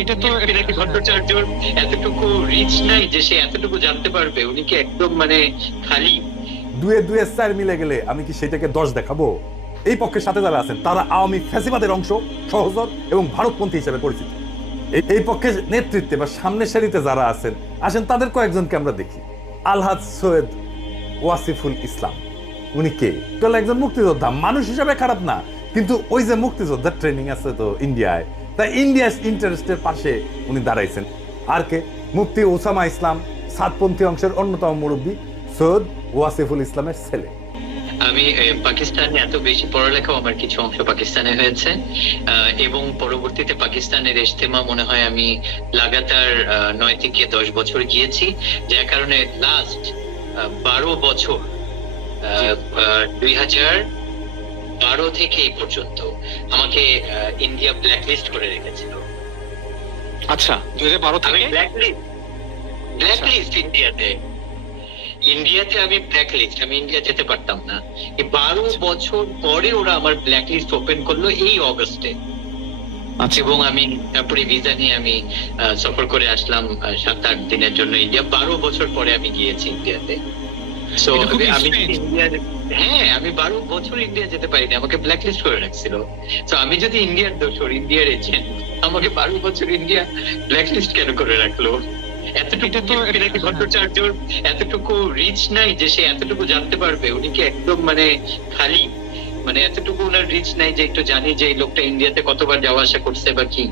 এটা তো পিনাকি ভট্টাচার্যর এতটুকু রিচ নাই যে সে এতটুকু জানতে পারবে, উনি কি একদম মানে খালি? দুয়ে দুয়ে চার মিলে গেলে আমি কি সেটাকে দশ দেখাবো? এই পক্ষের সাথে যারা আছেন, তারা আওয়ামী ফ্যাসিবাদের অংশ, সহজর এবং ভারতপন্থী হিসেবে পরিচিত। এই- পক্ষের নেতৃত্বে বা সামনের সারিতে যারা আছেন, আসেন তাদের কয়েকজনকে আমরা দেখি। আলহাজ সৈয়দ ওয়াসিফুল ইসলাম। উনি কে? এটা হলো একজন মুক্তিযোদ্ধা, মানুষ হিসাবে খারাপ না, কিন্তু ওই যে মুক্তিযোদ্ধার ট্রেনিং আছে তো ইন্ডিয়ায় তাই ইন্ডিয়া ইন্টারেস্টের পাশে উনি দাঁড়াইছেন। আর কে? মুফতি ওসামা ইসলাম সাতপন্থী অংশের অন্যতম মুরব্বী সৈয়দ ওয়াসিফুল ইসলামের ছেলে। আমি পাকিস্তানে এত বেশি পড়ালেখাও আমার কিছু অংশ পাকিস্তানে হয়েছে। আহ, এবং পরবর্তীতে পাকিস্তানের ইজতেমা মনে হয় আমি লাগাতার আহ, নয় থেকে দশ বছর গিয়েছি। যার কারণে লাস্ট বারো বছর দুই হাজার বারো থেকে এই পর্যন্ত আমাকে ইন্ডিয়া ব্ল্যাকলিস্ট করে রেখেছিল। আচ্ছা দুই হাজার বারো থেকে? ব্ল্যাকলিস্ট ব্ল্যাকলিস্ট ইন্ডিয়াতে ইন্ডিয়াতে আমি ব্ল্যাকলিস্ট আমি ইন্ডিয়া যেতে পারতাম না। এই বারো বছর পরে ওরা আমার ব্ল্যাকলিস্ট ওপেন করল এই অগস্টে। আচ্ছা। এবং আমি তারপরে ভিসা নিয়ে আমি সফর করে আসলাম সাত আট দিনের জন্য ইন্ডিয়া বারো বছর পরে আমি গিয়েছি ইন্ডিয়াতে সো আমি ইন্ডিয়ার হ্যাঁ আমি বারো বছর ইন্ডিয়া যেতে পারিনি আমাকে ব্ল্যাকলিস্ট করে রাখছিল। তো আমি যদি ইন্ডিয়ার দোষর ইন্ডিয়ার এজেন্ট আমাকে বারো বছর ইন্ডিয়া ব্ল্যাকলিস্ট কেন করে রাখল? এতটুকু ভট্টাচার্যর এতটুকু রিচ নাই যে সে এতটুকু জানতে পারবে। উনি কি একদম মানে খালি? মানে এতটুকু ওনার রিচ নাই যে একটু জানি যে এই লোকটা ইন্ডিয়াতে কতবার যাওয়া আসা করছে বা কি?